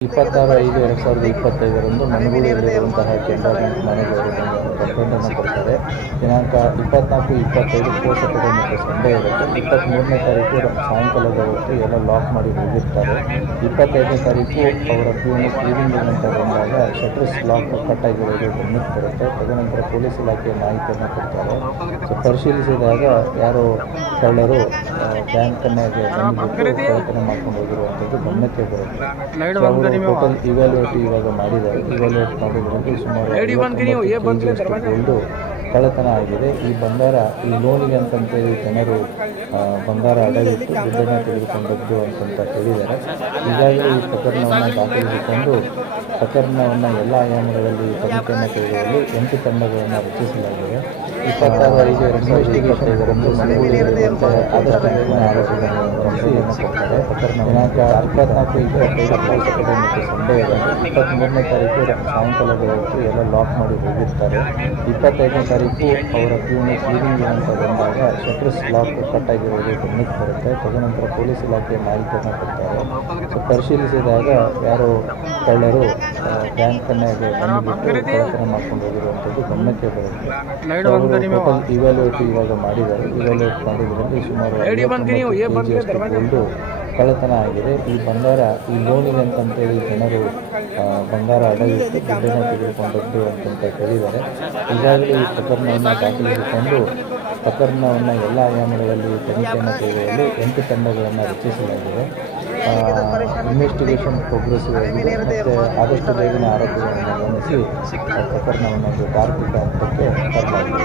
26/5/2025 ಮನಗೂಡಿನಲ್ಲಿರುವಂತಹ Canara bank manager ಕಂಪ್ಲೇಂಟನ್ನು ಕೊಡ್ತಾರೆ. ದಿನಾಂಕ 24-25 ಪೋಷಕರು ಮತ್ತು ಸಂಡೇ ಇರುತ್ತೆ. 23ನೇ ತಾರೀಕು ಸಾಯಂಕಾಲದ ಹೊತ್ತು ಎಲ್ಲ ಲಾಕ್ ಮಾಡಿ ಹೋಗಿರ್ತಾರೆ. 25ನೇ ತಾರೀಕು ಅವರ ಪ್ಯೂನು ಕ್ಲೀನಿಂಗ್ ಅಂತ ಬಂದಾಗ ಶಟರ್ಸ್ ಲಾಕ್ ಕಟ್ಟಾಗಿರೋದು ಗಮನಕ್ಕೆ ಬರುತ್ತೆ. ತದನಂತರ ಪೊಲೀಸ್ ಇಲಾಖೆ ಮಾಹಿತಿಯನ್ನು ಕೊಡ್ತಾರೆ. ಪರಿಶೀಲಿಸಿದಾಗ ಯಾರೋ ಕಳ್ಳರು ಬ್ಯಾಂಕನ್ನು ಬಂದುಬಿಟ್ಟು ಕಳ್ಳತನ ಮಾಡ್ಕೊಂಡು ಹೋಗಿರುವಂಥದ್ದು ಗಮನಕ್ಕೆ ಬರುತ್ತೆ. ಟೋಟಲ್ ಇವ್ಯಾಲ್ಯೂಯೇಟ್ ಇವಾಗ ಮಾಡಿದ್ದಾರೆ. ಇವ್ಯಾಲ್ಯೂಯೇಟ್ ಮಾಡಿದ್ರಲ್ಲಿ ಸುಮಾರು 50 ಗೋಲ್ಡು ಕಳ್ಳತನ ಆಗಿದೆ. ಈ ಬಂಗಾರ ಈ ಲೋನಿಗೆ ಅಂತಂತೇಳಿ ಜನರು ಬಂಗಾರ ಅಡವಿಟ್ಟು ದುಡ್ಡನ್ನು ತೆಗೆದುಕೊಂಡದ್ದು ಅಂತಂತ ಹೇಳಿದ್ದಾರೆ. ಈಗಾಗಲೇ ಈ ಪ್ರಕರಣವನ್ನು ದಾಖಲಿಸಿಕೊಂಡು ಪ್ರಕರಣವನ್ನು ಎಲ್ಲ ಆಯಾಮಗಳಲ್ಲಿ ತನಿಖೆಯನ್ನು ಕೈಗೊಳ್ಳಲು 8 ತಂಡಗಳನ್ನು ರಚಿಸಲಾಗಿದೆ. 26/5/2025 ಮನಗೂಡಿನಲ್ಲಿರುವಂಥ ಆದಷ್ಟು ಬೇಗನೆ ಆರೋಪಿಗಳನ್ನು ಬಂಧಿಸಿಯನ್ನು ಕೊಡ್ತಾರೆ. ಪ್ರಕರಣ ದಿನಾಂಕ 24-25 ಪೋಷಕರು ಮತ್ತು ಸಂಡೇ ಇರುತ್ತೆ. 23ನೇ ತಾರೀಕು ಸಾಯಂಕಾಲದ ಹೊತ್ತು ಎಲ್ಲ ಲಾಕ್ ಮಾಡಿ ಹೋಗಿರ್ತಾರೆ. 25ನೇ ತಾರೀಕು ಅವರ ಪ್ಯೂನು ಕ್ಲೀನಿಂಗ್ ಅಂತ ಬಂದಾಗ ಶಟರ್ಸ್ ಲಾಕ್ ಕಟ್ಟಾಗಿರೋದು ಗಮನಕ್ಕೆ ಬರುತ್ತೆ. ತದನಂತರ ಪೊಲೀಸ್ ಇಲಾಖೆ ಮಾಹಿತಿಯನ್ನು ಕೊಡ್ತಾರೆ. ಪರಿಶೀಲಿಸಿದಾಗ ಯಾರೋ ಕಳ್ಳರು ಬ್ಯಾಂಕನ್ನು ಬಂದುಬಿಟ್ಟು ಕಳ್ಳತನ ಮಾಡ್ಕೊಂಡು ಹೋಗಿರುವಂಥದ್ದು ಗಮನಕ್ಕೆ ಬರುತ್ತೆ. ಟೋಟಲ್ ಇವ್ಯಾಲ್ಯೂಯೇಟ್ ಇವಾಗ ಮಾಡಿದ್ದಾರೆ. ಇವ್ಯಾಲ್ಯೂಯೇಟ್ ಮಾಡಿದ್ರಲ್ಲಿ ಸುಮಾರು 50 ಗೋಲ್ಡು ಕಳ್ಳತನ ಆಗಿದೆ. ಈ ಬಂಗಾರ ಈ ಲೋನಿಗೆ ಅಂತಂತೇಳಿ ಜನರು ಬಂಗಾರ ಅಡವಿಟ್ಟು ದುಡ್ಡನ್ನು ತೆಗೆದುಕೊಂಡದ್ದು ಅಂತಂತ ಹೇಳಿದ್ದಾರೆ. ಈಗಾಗಲೇ ಈ ಪ್ರಕರಣವನ್ನು ದಾಖಲಿಸಿಕೊಂಡು ಪ್ರಕರಣವನ್ನು ಎಲ್ಲ ಆಯಾಮಗಳಲ್ಲಿ ತನಿಖೆಯನ್ನು ಕೈಗೊಳ್ಳಲು 8 ತಂಡಗಳನ್ನು ರಚಿಸಲಾಗಿದೆ. ಇನ್ವೆಸ್ಟಿಗೇಷನ್ ಪ್ರೋಗ್ರೆಸಿವ್ ಆಗಿದೆ ಮತ್ತು ಆದಷ್ಟು ಬೇಗನೆ ಆರೋಪಿಗಳನ್ನು ಬಂಧಿಸಿ ಪ್ರಕರಣವನ್ನು ತಾರ್ಕಿಕ ಹಂತಕ್ಕೆ ತರಲಾಗಿದೆ.